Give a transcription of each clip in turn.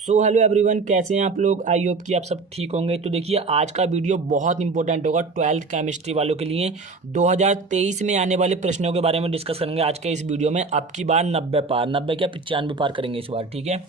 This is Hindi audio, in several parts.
हेलो एवरीवन, कैसे हैं आप लोग। आई होप कि आप सब ठीक होंगे। तो देखिए, आज का वीडियो बहुत इंपॉर्टेंट होगा 12th केमिस्ट्री वालों के लिए। 2023 में आने वाले प्रश्नों के बारे में डिस्कस करेंगे आज के इस वीडियो में। अब की बार 90 पार, 90 क्या 95 पार करेंगे इस बार, ठीक है।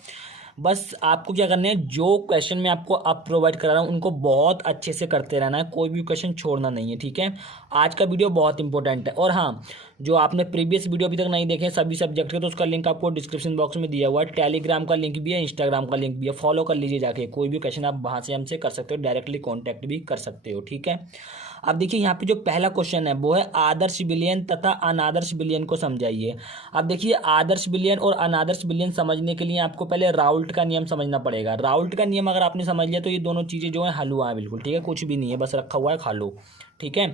बस आपको क्या करना है, जो क्वेश्चन मैं आपको अब प्रोवाइड करा रहा हूँ उनको बहुत अच्छे से करते रहना है, कोई भी क्वेश्चन छोड़ना नहीं है, ठीक है। आज का वीडियो बहुत इंपॉर्टेंट है। और हाँ, जो आपने प्रीवियस वीडियो अभी तक नहीं देखे सभी सब्जेक्ट के, तो उसका लिंक आपको डिस्क्रिप्शन बॉक्स में दिया हुआ है। टेलीग्राम का लिंक भी है, इंस्टाग्राम का लिंक भी है, फॉलो कर लीजिए जाके। कोई भी क्वेश्चन आप वहाँ से हमसे कर सकते हो, डायरेक्टली कॉन्टैक्ट भी कर सकते हो, ठीक है। अब देखिए, यहाँ पे जो पहला क्वेश्चन है वो है आदर्श विलयन तथा अनादर्श विलयन को समझाइए। अब देखिए, आदर्श विलयन और अनादर्श विलयन समझने के लिए आपको पहले राउल्ट का नियम समझना पड़ेगा। राउल्ट का नियम अगर आपने समझ लिया तो ये दोनों चीज़ें जो है हलवा है बिल्कुल, ठीक है। कुछ भी नहीं है, बस रखा हुआ है, खा लो, ठीक है।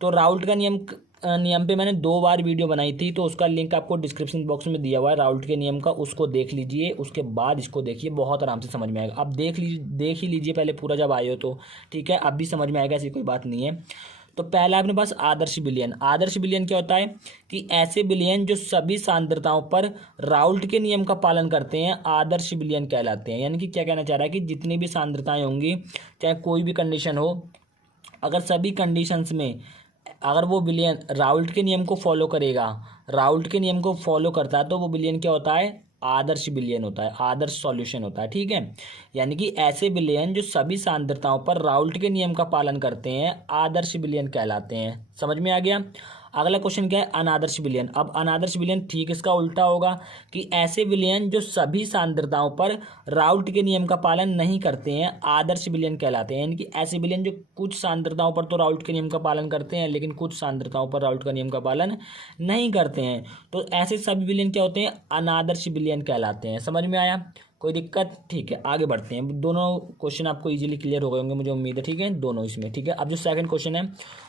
तो राउल्ट का नियम पे मैंने 2 बार वीडियो बनाई थी, तो उसका लिंक आपको डिस्क्रिप्शन बॉक्स में दिया हुआ है राउल्ट के नियम का, उसको देख लीजिए। उसके बाद इसको देखिए, बहुत आराम से समझ में आएगा। अब देख ही लीजिए पहले पूरा जब आए हो तो, ठीक है। अब भी समझ में आएगा, ऐसी कोई बात नहीं है। तो पहला अपने पास आदर्श विलयन। आदर्श विलयन क्या होता है कि ऐसे विलयन जो सभी सांद्रताओं पर राउल्ट के नियम का पालन करते हैं आदर्श विलयन कहलाते हैं। यानी कि क्या कहना चाह रहा है कि जितनी भी सांद्रताएं होंगी, चाहे कोई भी कंडीशन हो, अगर सभी कंडीशंस में अगर वो विलयन राउल्ट के नियम को फॉलो करेगा, राउल्ट के नियम को फॉलो करता है, तो वो विलयन क्या होता है, आदर्श विलयन होता है, आदर्श सॉल्यूशन होता है, ठीक है। यानी कि ऐसे विलयन जो सभी सांद्रताओं पर राउल्ट के नियम का पालन करते हैं आदर्श विलयन कहलाते हैं। समझ में आ गया। अगला क्वेश्चन क्या है, अनादर्श विलयन। अब अनादर्श विलयन ठीक इसका उल्टा होगा कि ऐसे विलयन जो सभी सांद्रताओं पर राउल्ट के नियम का पालन नहीं करते हैं आदर्श विलयन कहलाते हैं। यानी कि ऐसे विलयन जो कुछ सांद्रताओं पर तो राउल्ट के नियम का पालन करते हैं, लेकिन कुछ सांद्रताओं पर राउल्ट का नियम का पालन नहीं करते हैं, तो ऐसे सभी विलयन क्या होते हैं, अनादर्श विलयन कहलाते हैं। समझ में आया, कोई दिक्कत, ठीक है। आगे बढ़ते हैं। दोनों क्वेश्चन आपको इजीली क्लियर हो गए होंगे, मुझे उम्मीद है, ठीक है, दोनों इसमें, ठीक है। अब जो सेकंड क्वेश्चन है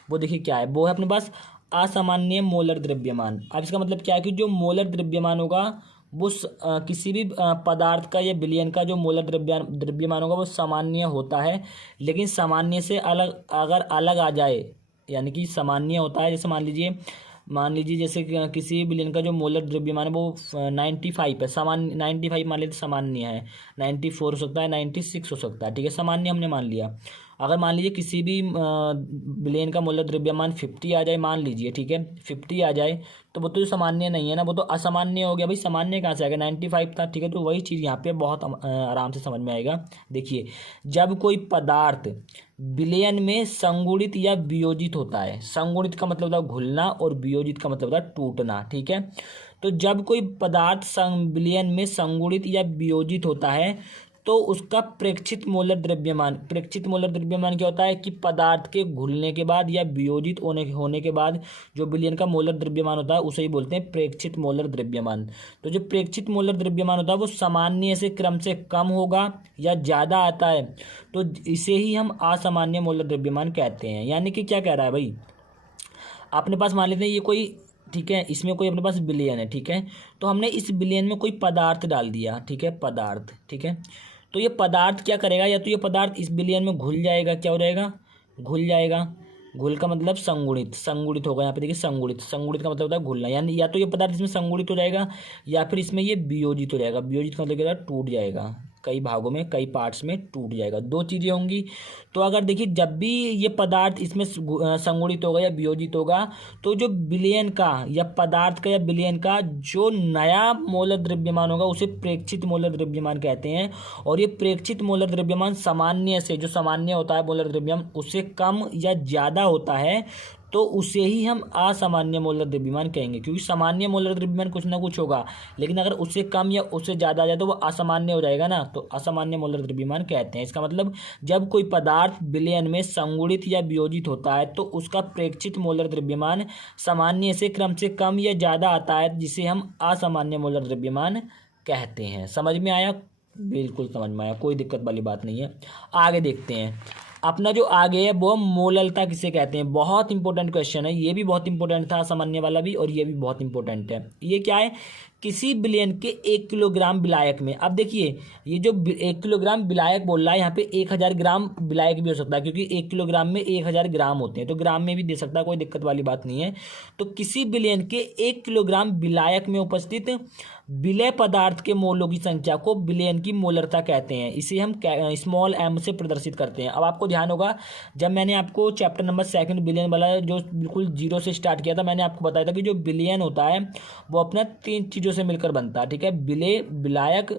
वो देखिए क्या है, वो है अपने पास असामान्य मोलर द्रव्यमान। अब इसका मतलब क्या है कि जो मोलर द्रव्यमान होगा वो किसी भी पदार्थ का या विलयन का जो मोलर द्रव्यमान होगा वो सामान्य होता है, लेकिन सामान्य से अलग अगर अलग आ जाए, यानी कि सामान्य होता है। जैसे मान लीजिए जैसे किसी विलयन का जो मोलर द्रव्यमान है वो 95 है, सामान्य 95 मान लेते सामान्य है, 94 हो सकता है, 96 हो सकता है, ठीक है, सामान्य हमने मान लिया। अगर मान लीजिए किसी भी विलयन का मोलर द्रव्यमान 50 आ जाए, मान लीजिए, ठीक है, 50 आ जाए, तो वो तो जो सामान्य नहीं है ना, वो तो असामान्य हो गया। भाई सामान्य कहाँ से आएगा, 95 था, ठीक है। तो वही चीज़ यहाँ पे बहुत आराम से समझ में आएगा। देखिए, जब कोई पदार्थ विलयन में संगुणित या वियोजित होता है, संगुणित का मतलब होता है घुलना और वियोजित का मतलब होता है टूटना, ठीक है। तो जब कोई पदार्थ विलयन में संगुणित या वियोजित होता है तो उसका प्रेक्षित मोलर द्रव्यमान, प्रेक्षित मोलर द्रव्यमान क्या होता है कि पदार्थ के घुलने के बाद या वियोजित होने के बाद जो विलयन का मोलर द्रव्यमान होता है उसे ही बोलते हैं प्रेक्षित मोलर द्रव्यमान। तो जो प्रेक्षित मोलर द्रव्यमान होता है वो सामान्य से क्रम से कम होगा या ज़्यादा आता है, तो इसे ही हम असामान्य मोलर द्रव्यमान कहते हैं। यानी कि क्या कह रहा है भाई, अपने पास मान लेते हैं ये कोई, ठीक है, इसमें कोई अपने पास विलयन है, ठीक है। तो हमने इस विलयन में कोई पदार्थ डाल दिया, ठीक है, पदार्थ, ठीक है। तो ये पदार्थ क्या करेगा, या तो ये पदार्थ इस विलयन में घुल जाएगा, क्या हो जाएगा, घुल जाएगा। घुल का मतलब संगुणित, संगुणित होगा। यहाँ पे देखिए संगुणित, संगुणित का मतलब होता है घुलना, यानी या तो ये पदार्थ इसमें संगुणित हो जाएगा या फिर इसमें ये वियोजित हो जाएगा। वियोजित का मतलब क्या होता है, टूट जाएगा, कई भागों में, कई पार्ट्स में टूट जाएगा। दो चीज़ें होंगी। तो अगर देखिए जब भी ये पदार्थ इसमें संगुणित होगा या वियोजित होगा, तो जो विलयन का या पदार्थ का या विलयन का जो नया मोलर द्रव्यमान होगा उसे प्रेक्षित मोलर द्रव्यमान कहते हैं। और ये प्रेक्षित मोलर द्रव्यमान सामान्य से, जो सामान्य होता है मोलर द्रव्यमान, उससे कम या ज़्यादा होता है, तो उसे ही हम असामान्य मोलर द्रव्यमान कहेंगे। क्योंकि सामान्य मोलर द्रव्यमान कुछ ना कुछ होगा, लेकिन अगर उससे कम या उससे ज़्यादा आ जाए तो वो असामान्य हो जाएगा ना, तो असामान्य मोलर द्रव्यमान कहते हैं। इसका मतलब जब कोई पदार्थ विलयन में संगुणित या वियोजित होता है तो उसका प्रेक्षित मोलर द्रव्यमान सामान्य से क्रम से कम या ज़्यादा आता है, जिसे हम असामान्य मोलर द्रव्यमान कहते हैं। समझ में आया, बिल्कुल समझ में आया, कोई दिक्कत वाली बात नहीं है। आगे देखते हैं। अपना जो आगे है वो मोललता किसे कहते हैं। बहुत इंपॉर्टेंट क्वेश्चन है, ये भी बहुत इंपॉर्टेंट था, सामान्य वाला भी और ये भी बहुत इंपॉर्टेंट है। ये क्या है किसी बिलियन के 1 किलोग्राम विलायक में। अब देखिए ये जो 1 किलोग्राम विलायक बोल रहा है, यहाँ पे 1000 ग्राम विलायक भी हो सकता है, क्योंकि 1 किलोग्राम में 1000 ग्राम होते हैं, तो ग्राम में भी दे सकता है, कोई दिक्कत वाली बात नहीं है। तो किसी बिलियन के 1 किलोग्राम विलायक में उपस्थित विलय पदार्थ के मोलों की संख्या को बिलियन की मोलरता कहते हैं। इसे हम स्मॉल एम से प्रदर्शित करते हैं। अब आपको ध्यान होगा, जब मैंने आपको चैप्टर नंबर 2 बिलियन वाला जो बिल्कुल जीरो से स्टार्ट किया था, मैंने आपको बताया था कि जो बिलियन होता है वो अपना 3 चीज़ों से मिलकर बनता है, ठीक है। विलायक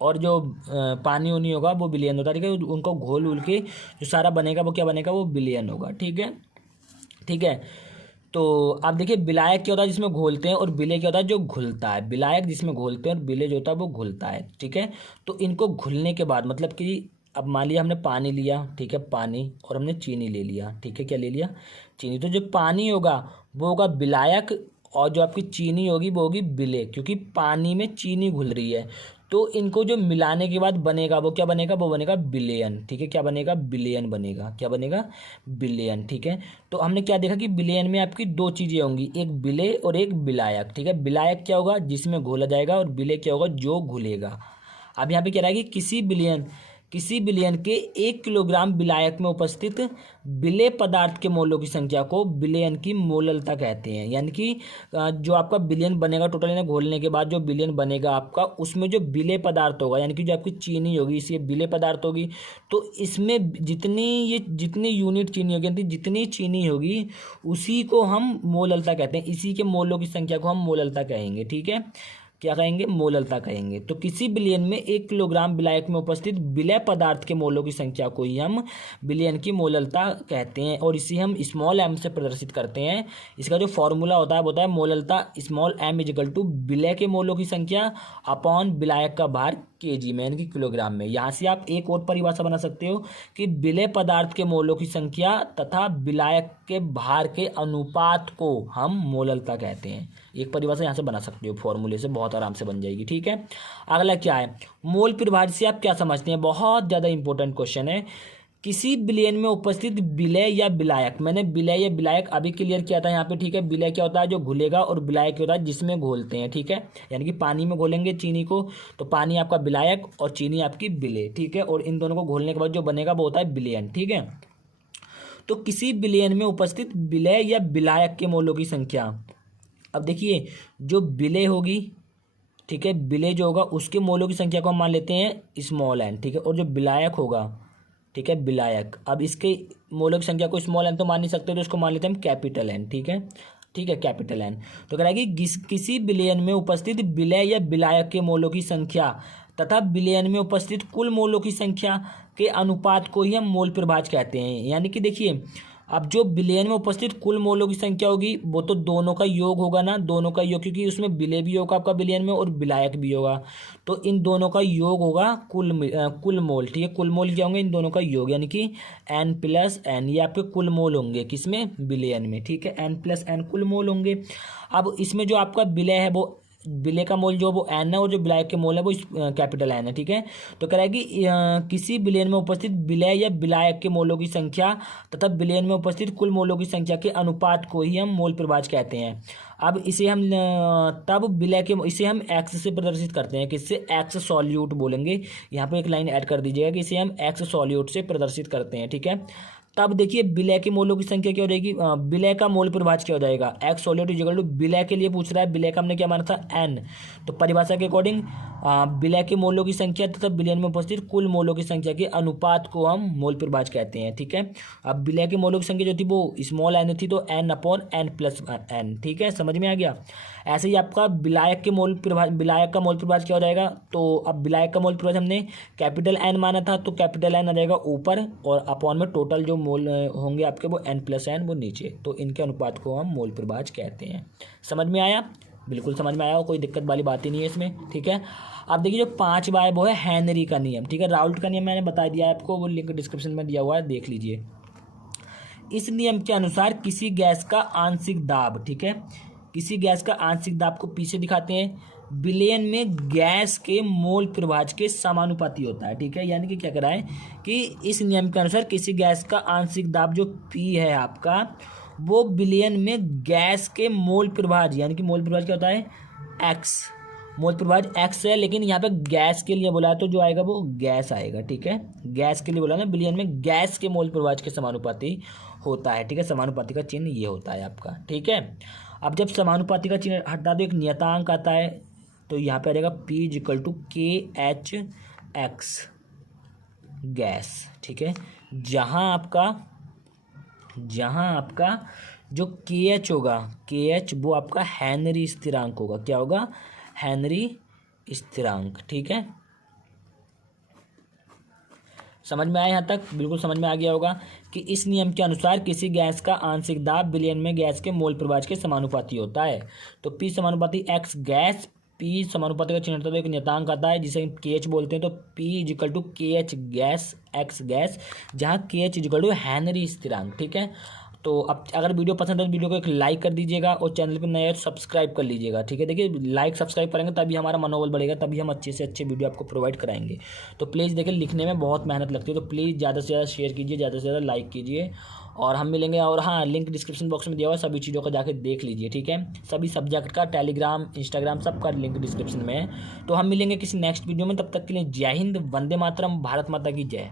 और जो पानी उनी होगा वो बिलियन होता है, ठीक है। उनको घोल उल के जो सारा बनेगा वो क्या बनेगा, वो बिलियन होगा, ठीक है, ठीक है। तो आप देखिए विलायक क्या होता है जिसमें घोलते हैं, और विलय क्या होता है जो घुलता है। विलायक जिसमें घोलते हैं और विलय जो होता है वो घुलता है, ठीक है। तो इनको घुलने के बाद मतलब कि अब मान लिया हमने पानी लिया, ठीक है, पानी, और हमने चीनी ले लिया, ठीक है, क्या ले लिया, चीनी। तो जो पानी होगा वो होगा विलायक, और जो आपकी चीनी होगी वो होगी विलय, क्योंकि पानी में चीनी घुल रही है। तो इनको जो मिलाने के बाद बनेगा वो क्या बनेगा, वो बनेगा बिलियन, ठीक है। क्या बनेगा, बिलियन बनेगा, क्या बनेगा, बिलियन, ठीक है। तो हमने क्या देखा कि बिलियन में आपकी 2 चीज़ें होंगी, एक विलय और एक विलायक, ठीक है। विलायक क्या होगा, जिसमें घोला जाएगा, और विलय क्या होगा, जो घुलेगा। अब यहाँ पे क्या रहेगा कि किसी बिलियन के 1 किलोग्राम विलायक में उपस्थित विलय पदार्थ के मोलों की संख्या को बिलियन की मोललता कहते हैं। यानी कि जो आपका बिलियन बनेगा टोटल, इन्हें घोलने के बाद जो बिलियन बनेगा आपका, उसमें जो विलय पदार्थ होगा, यानी कि जो आपकी चीनी होगी इसी विलय पदार्थ होगी, तो इसमें जितनी यूनिट चीनी होगी, यानी जितनी चीनी होगी उसी को हम मोललता कहते हैं। इसी के मोलों की संख्या को हम मोललता कहेंगे, ठीक है। क्या कहेंगे, मोललता कहेंगे। तो किसी बिलियन में 1 किलोग्राम विलायक में उपस्थित विलय पदार्थ के मोलों की संख्या को ही हम बिलियन की मोललता कहते हैं, और इसे हम स्मॉल एम से प्रदर्शित करते हैं। इसका जो फॉर्मूला होता है वो होता है मोललता स्मॉल एम इजिकल टू विलय के मोलों की संख्या अपॉन विलायक का भार केजी में, यानी कि किलोग्राम में। यहाँ से आप एक और परिभाषा बना सकते हो कि विलय पदार्थ के मोलों की संख्या तथा विलायक के भार के अनुपात को हम मोललता कहते हैं। एक परिभाषा यहाँ से बना सकते हो, फॉर्मूले से बहुत आराम से बन जाएगी, ठीक है। अगला क्या है, मोल परिभाषा से आप क्या समझते हैं, बहुत ज़्यादा इंपॉर्टेंट क्वेश्चन है। किसी बिलियन में उपस्थित विलय या विलायक, मैंने विलय या विलायक अभी क्लियर किया था यहाँ पे, ठीक है। विलय क्या होता है जो घुलेगा, और विलायक क्या होता है जिसमें घोलते हैं, ठीक है। यानी कि पानी में घोलेंगे चीनी को, तो पानी आपका विलायक और चीनी आपकी विलय, ठीक है। और इन दोनों को घोलने के बाद जो बनेगा वो होता है बिलियन, ठीक है। तो किसी बिलियन में उपस्थित विलय या विलायक के मोलों की संख्या, अब देखिए जो विलय होगी, ठीक है, विलय जो होगा उसके मोलों की संख्या को हम मान लेते हैं स्मॉल एन, ठीक है। और जो विलायक होगा, ठीक है, विलायक, अब इसके मोलों की संख्या को स्मॉल एन तो मान नहीं सकते, तो इसको मान लेते हैं हम कैपिटल एन, ठीक है, ठीक है, कैपिटल एन। तो कह रहा है कि किसी बिलियन में उपस्थित विलय या विलायक के मोलों की संख्या तथा बिलियन में उपस्थित कुल मोलों की संख्या के अनुपात को ही हम मोल प्रभाज कहते हैं। यानी कि देखिए अब जो बिलियन में उपस्थित कुल मोलों की संख्या होगी वो तो दोनों का योग होगा ना, दोनों का योग, क्योंकि उसमें विलय भी होगा आपका बिलियन में और विलायक भी होगा, तो इन दोनों का योग होगा कुल मोल, ठीक है। कुल मोल क्या होंगे, इन दोनों का योग, यानी कि n प्लस एन, ये आपके कुल मोल होंगे किसमें, बिलियन में, ठीक है। n प्लस एन कुल मोल होंगे। अब इसमें जो आपका विलय है वो विलय का मोल जो वो एन है, और जो विलायक के मोल है वो कैपिटल एन है, ठीक है। तो कह रहा है कि किसी बिलियन में उपस्थित विलय या विलायक के मोलों की संख्या तथा बिलियन में उपस्थित कुल मोलों की संख्या के अनुपात को ही हम मोल प्रभाज कहते हैं। अब इसे हम तब विलय के इसे हम एक्स से प्रदर्शित करते हैं, किससे, एक्स सॉल्यूट बोलेंगे। यहाँ पे एक लाइन ऐड कर दीजिएगा कि इसे हम एक्स सॉल्यूट से प्रदर्शित करते हैं, ठीक है। तब देखिए विलय के मोलों की संख्या क्या हो जाएगी, विलय का मोल प्रभाज क्या हो जाएगा, एक्स सॉल्यूट इक्वल टू विलय के लिए पूछ रहा है, विलय का हमने क्या माना था एन, तो परिभाषा के अकॉर्डिंग विलय के मोलों की संख्या तथा बिलियन में उपस्थित कुल मोलों की संख्या के अनुपात को हम मोल प्रभाज कहते हैं, ठीक है। अब विलय के मोलों की संख्या जो थी वो स्मॉल एन थी, तो N upon N plus N, ठीक है, समझ में आ गया। ऐसे ही आपका विलायक का मोल प्रभाज क्या हो जाएगा, तो अब विलायक का मोल प्रभाज हमने कैपिटल एन माना था, तो कैपिटल एन आ जाएगा ऊपर, और अपॉन में टोटल जो मोल होंगे आपके वो एन प्लस एन वो नीचे, तो इनके अनुपात को हम मोल प्रभाज कहते हैं। समझ में आया, बिल्कुल समझ में आया, कोई दिक्कत वाली बात ही नहीं है इसमें, ठीक है। अब देखिए जो 5वां है वो है हेनरी का नियम, ठीक है। राउल्ट का नियम मैंने बता दिया है आपको, वो लिंक डिस्क्रिप्शन में दिया हुआ है, देख लीजिए। इस नियम के अनुसार किसी गैस का आंशिक दाब, ठीक है, किसी गैस का आंशिक दाब को पीछे दिखाते हैं, विलयन में गैस के मोल प्रभाज के समानुपाती होता है, ठीक है। यानी कि क्या करा है कि इस नियम के अनुसार किसी गैस का आंशिक दाब जो पी है आपका, वो विलयन में गैस के मोल प्रभाज, यानी कि मोल प्रभाज क्या होता है, एक्स, मोल प्रभाज एक्स है, लेकिन यहाँ पे गैस के लिए बोला है तो जो आएगा वो गैस आएगा, ठीक है। गैस के लिए बोला ना, बिलियन में गैस के मोल प्रभाज के समानुपाती होता है, ठीक है। समानुपाती का चिन्ह ये होता है आपका, ठीक है। अब जब समानुपाती का चिन्ह हटा दो, एक नियतांक आता है, तो यहाँ पे आ जाएगा P equal to KH gas, ठीक है। जहाँ आपका जो KH होगा, KH वो आपका हेनरी स्थिरांक होगा। क्या होगा? हेनरी स्थिरांक, ठीक है। समझ में आया यहाँ तक? बिल्कुल समझ में आ गया होगा कि इस नियम के अनुसार किसी गैस का आंशिक दाब विलयन में गैस के मोल प्रभाज के समानुपाती होता है। तो P समानुपाती एक्स गैस, P समानुपाती का चिन्ह तो एक नियतांक आता है जिसे KH बोलते हैं, तो P equal to KH gas X gas, जहाँ KH इक्वल टू हेनरी स्थिरांक, ठीक है। तो अब अगर वीडियो पसंद है तो वीडियो को एक लाइक कर दीजिएगा और चैनल पर नए सब्सक्राइब कर लीजिएगा, ठीक है। देखिए लाइक सब्सक्राइब करेंगे तभी हमारा मनोबल बढ़ेगा, तभी हम अच्छे से अच्छे वीडियो आपको प्रोवाइड कराएंगे। तो प्लीज़ देखिए, लिखने में बहुत मेहनत लगती है, तो प्लीज़ ज़्यादा से ज़्यादा शेयर कीजिए, ज़्यादा से ज़्यादा लाइक कीजिए, और हम मिलेंगे। और हाँ, लिंक डिस्क्रिप्शन बॉक्स में दिया हुआ है, सभी चीज़ों का जाकर देख लीजिए, ठीक है। सभी सब्जेक्ट का टेलीग्राम, इंस्टाग्राम, सबका लिंक डिस्क्रिप्शन में है। तो हम मिलेंगे किसी नेक्स्ट वीडियो में, तब तक के लिए जय हिंद, वंदे मातरम, भारत माता की जय।